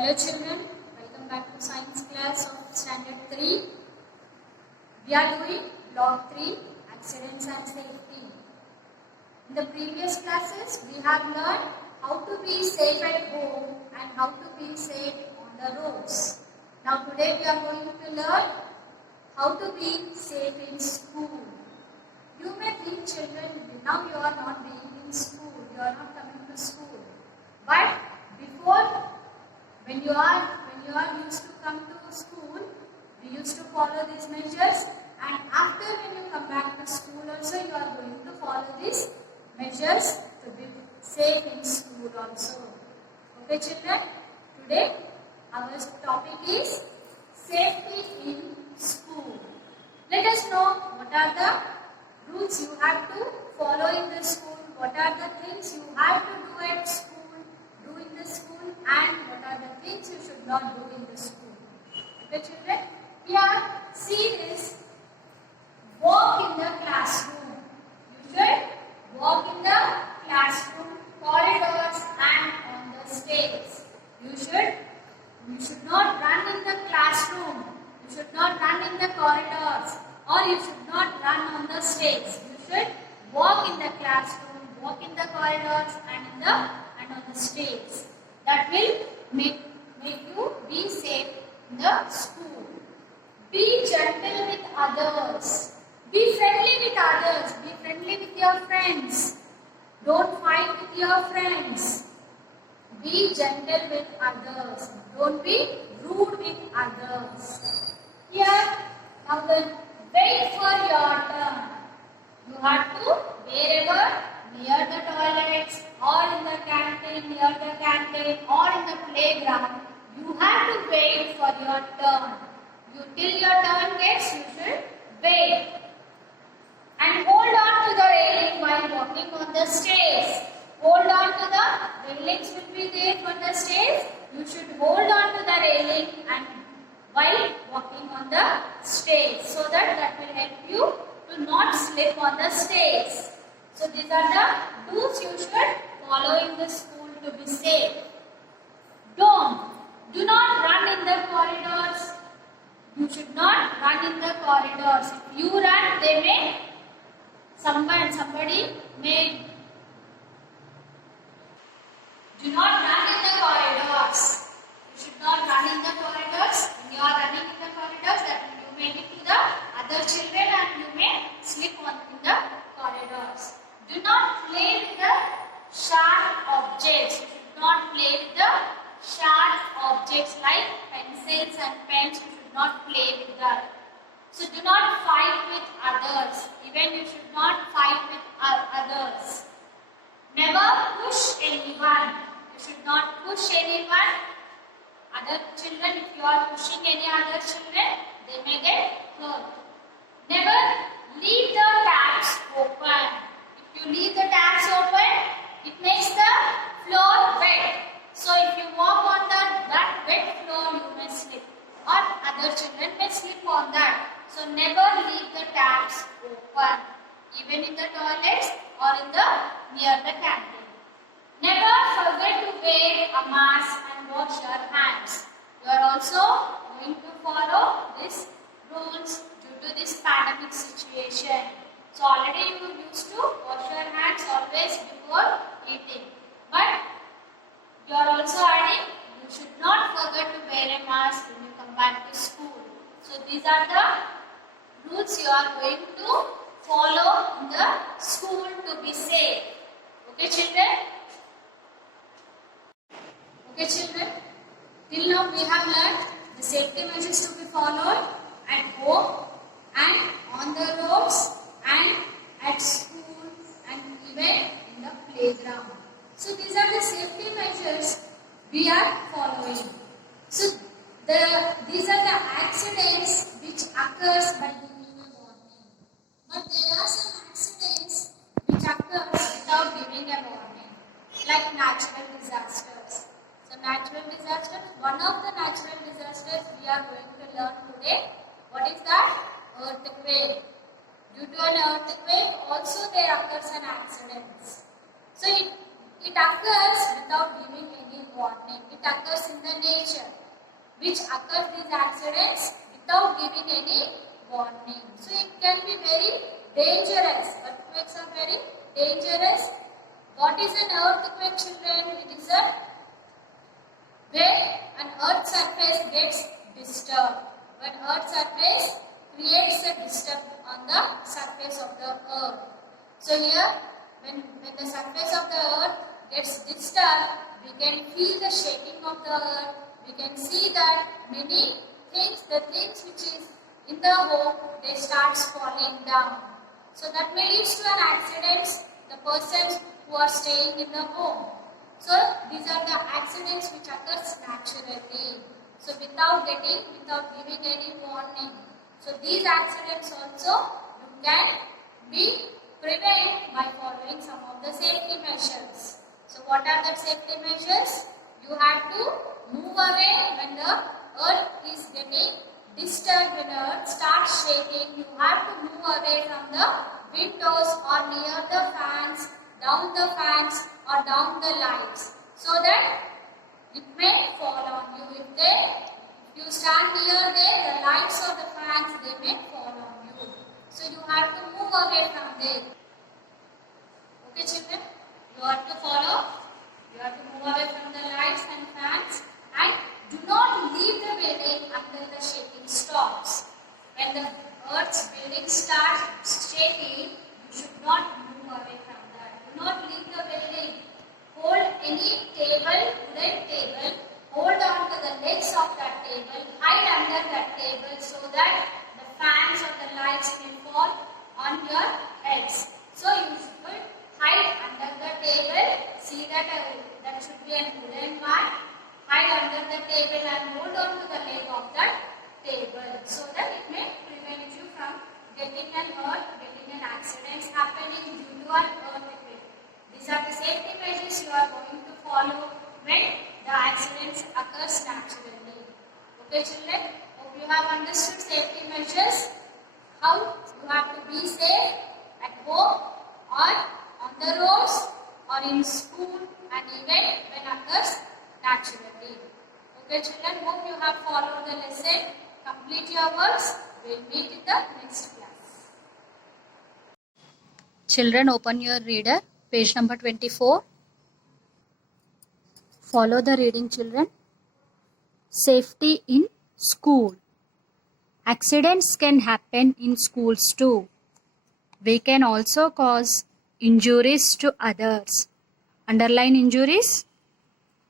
Hello children, welcome back to science class of standard 3. We are doing log 3, accidents and safety. In the previous classes, we have learned how to be safe at home and how to be safe on the roads. Now today we are going to learn how to be safe in school. You may think children, now you are not being in school, you are not coming to school. But before, when you are used to come to school, we used to follow these measures, and after when you come back to school also, you are going to follow these measures to be safe in school also. Okay children, today our topic is safety in school. Let us know what are the rules you have to follow in the school, what are the things you have to do at school, and what are the things you should not do in the school. Okay children, here see this, walk in the classroom. You should walk in the classroom corridors and on the stairs. You should not run in the classroom. You should not run in the corridors, or you should not run on the stairs. You should walk in the classroom, walk in the corridors and on the stairs. That will make you be safe in the school. Be gentle with others. Be friendly with others. Be friendly with your friends. Don't fight with your friends. Be gentle with others. Don't be rude with others. Here, now then, wait for your turn. You have to, wherever, near the toilets or in the canteen, near the canteen or in the playground, you have to wait for your turn. Till your turn gets, you should wait. And hold on to the railing while walking on the stairs. Hold on to the railings will be there for the stairs. You should hold on to the railing and while walking on the stairs, so that will help you to not slip on the stairs. So these are the rules you should follow in the school to be safe. Do not run in the corridors. You should not run in the corridors. If you run, somebody may. Do not run in the corridors. You should not run in the corridors. When you are running in the corridors, that you may hit to the other children and you may slip in the corridors. Do not play with the sharp objects. You should not play with the sharp objects like pencils and pens. You should not play with that. So do not fight with others. Even you should not fight with others. Never push anyone. You should not push anyone. Other children, if you are pushing any other children, they may get hurt. Never leave the taps open. If you leave the taps open, it makes the floor wet. So if you walk on that wet floor, you may slip, or other children may slip on that. So never leave the taps open, even in the toilets or near the canteen. Never forget to wear a mask and wash your hands. You are also going to follow these rules due to this pandemic situation. So already you used to wash your hands always before eating. But you are also adding, you should not forget to wear a mask when you come back to school. So these are the rules you are going to follow in the school to be safe. Okay children? Okay children? Till now we have learned the safety measures to be followed at home and on the roads and at school and even in the playground. So these are the safety measures we are following. So these are the accidents which occurs by giving a warning. But there are some accidents which occurs without giving a warning, like natural disasters. So natural disasters, one of the natural disasters we are going to learn today. What is that? Earthquake. Due to an earthquake, also there occurs an accident. So It occurs without giving any warning. It occurs in the nature, which occurs these accidents without giving any warning. So it can be very dangerous. Earthquakes are very dangerous. What is an earthquake, children? It is a where an earth surface gets disturbed. When earth surface creates a disturb on the surface of the earth. So here, when the surface of the earth gets disturbed, we can feel the shaking of the earth. We can see that many things, the things which is in the home, they start falling down. So that may lead to an accident, the persons who are staying in the home. So these are the accidents which occurs naturally. So without giving any warning. So these accidents also you can be prevented by following some of the safety measures. So what are the safety measures? You have to move away when the earth is getting disturbed. When the earth starts shaking, you have to move away from the windows or near the fans, down the fans or down the lights, so that it may fall on you. If you stand near there, the lights or the fans, they may fall on you. So you have to move away from there. Okay, children? You have to follow. You have to move away from the lights and fans, and do not leave the building until the shaking stops. When the earth's building starts shaking, you should not move away from that. Do not leave the building. Hold any table, wooden table, hold on to the legs of that table, hide under that table so that the fans or the lights may fall on your heads. So you should hide under the table. See that that should be a wooden mat. Hide under the table and hold on to the leg of that table so that it may prevent you from getting an accident happening due to an earthquake. These are the safety measures you are going to follow when the accidents occurs naturally. Okay, children? Hope you have understood safety measures. How you have to be safe at home or on the roads or in school and even when occurs naturally. Okay, children? Hope you have followed the lesson. Complete your works. We will meet in the next class. Children, open your reader. Page number 24. Follow the reading, children. Safety in school. Accidents can happen in schools too. They can also cause injuries to others. Underline injuries.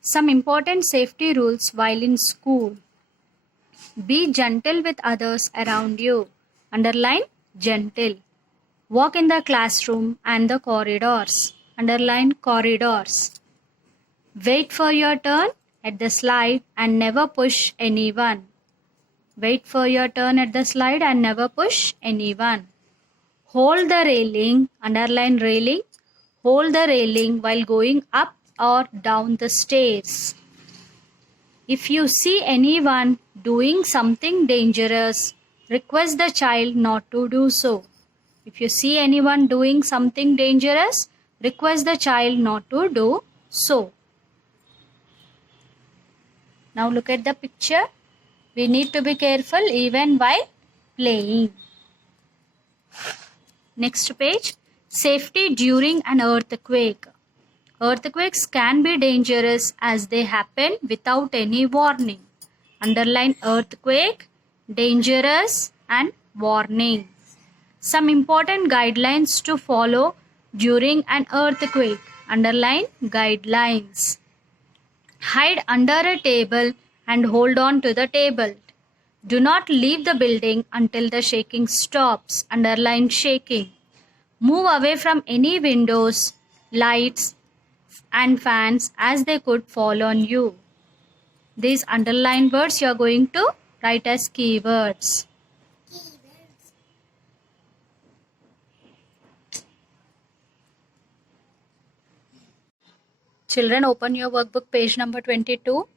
Some important safety rules while in school. Be gentle with others around you. Underline gentle. Walk in the classroom and the corridors. Underline corridors. Wait for your turn at the slide and never push anyone. Wait for your turn at the slide and never push anyone. Hold the railing. Underline railing. Hold the railing while going up or down the stairs. If you see anyone doing something dangerous, request the child not to do so. If you see anyone doing something dangerous, request the child not to do so. Now look at the picture. We need to be careful even while playing. Next page. Safety during an earthquake. Earthquakes can be dangerous as they happen without any warning. Underline earthquake, dangerous and warning. Some important guidelines to follow during an earthquake. Underline guidelines. Hide under a table and hold on to the table. Do not leave the building until the shaking stops. Underline shaking. Move away from any windows, lights and fans as they could fall on you. These underlined words you are going to write as keywords. Children, open your workbook, page number 22.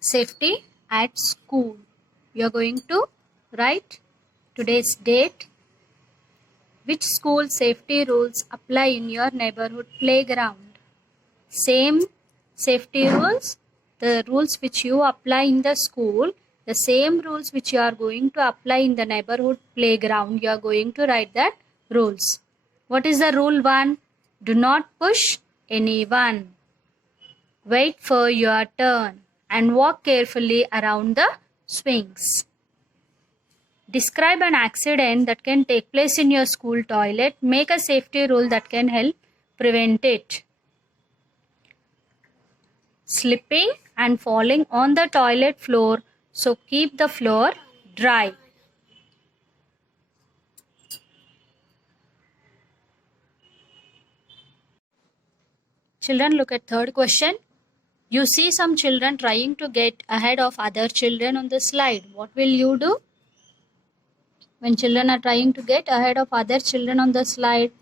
Safety at school. You are going to write today's date, Which school safety rules apply in your neighborhood playground? Same safety rules, the rules which you apply in the school, the same rules which you are going to apply in the neighborhood playground, you are going to write that rules. What is the rule 1? Do not push anyone. Wait for your turn and walk carefully around the swings. Describe an accident that can take place in your school toilet. Make a safety rule that can help prevent it. Slipping and falling on the toilet floor, so keep the floor dry. Children, look at third question. You see some children trying to get ahead of other children on the slide. What will you do? When children are trying to get ahead of other children on the slide,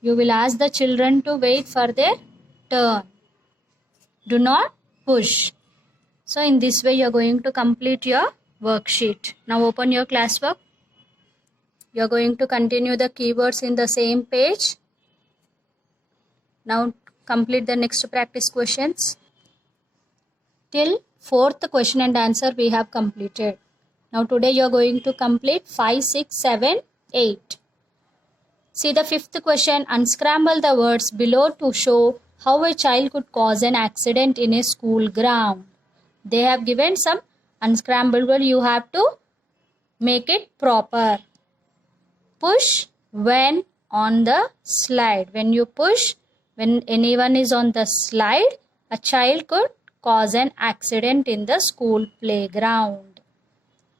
you will ask the children to wait for their turn. Do not push. So in this way you are going to complete your worksheet. Now open your classwork. You are going to continue the keywords in the same page. Now complete the next practice questions. Till fourth question and answer we have completed. Now today you are going to complete 5, 6, 7, 8. See the fifth question. Unscramble the words below to show how a child could cause an accident in a school ground. They have given some unscrambled word. You have to make it proper. Push when on the slide. When you push, when anyone is on the slide, a child could cause an accident in the school playground.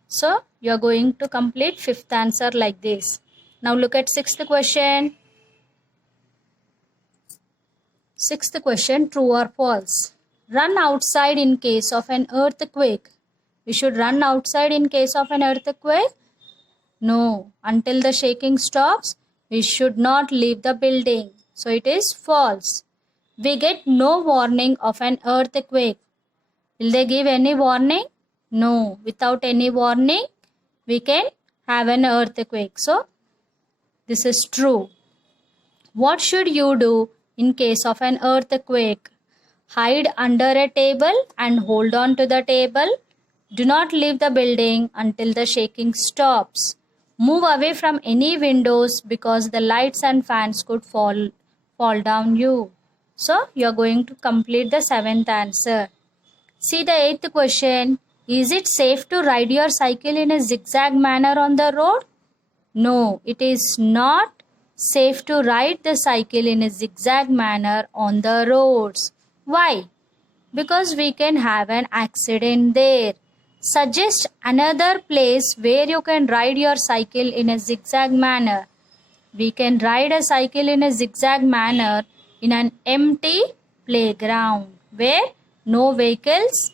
So you are going to complete fifth answer like this. Now look at sixth question. Sixth question, true or false? Run outside in case of an earthquake. We should run outside in case of an earthquake? No. Until the shaking stops, we should not leave the building. So it is false. We get no warning of an earthquake. Will they give any warning? No. Without any warning, we can have an earthquake. So this is true. What should you do in case of an earthquake? Hide under a table and hold on to the table. Do not leave the building until the shaking stops. Move away from any windows because the lights and fans could fall down you. So you are going to complete the seventh answer. See the eighth question. Is it safe to ride your cycle in a zigzag manner on the road? No, it is not safe to ride the cycle in a zigzag manner on the roads. Why? Because we can have an accident there. Suggest another place where you can ride your cycle in a zigzag manner. We can ride a cycle in a zigzag manner in an empty playground where no vehicles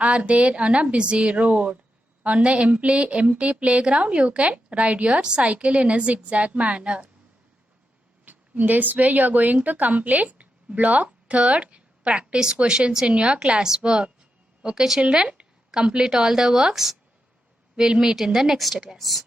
are there on a busy road. On the empty playground, you can ride your cycle in a zigzag manner. In this way, you are going to complete block third practice questions in your classwork. Okay, children, complete all the works. We'll meet in the next class.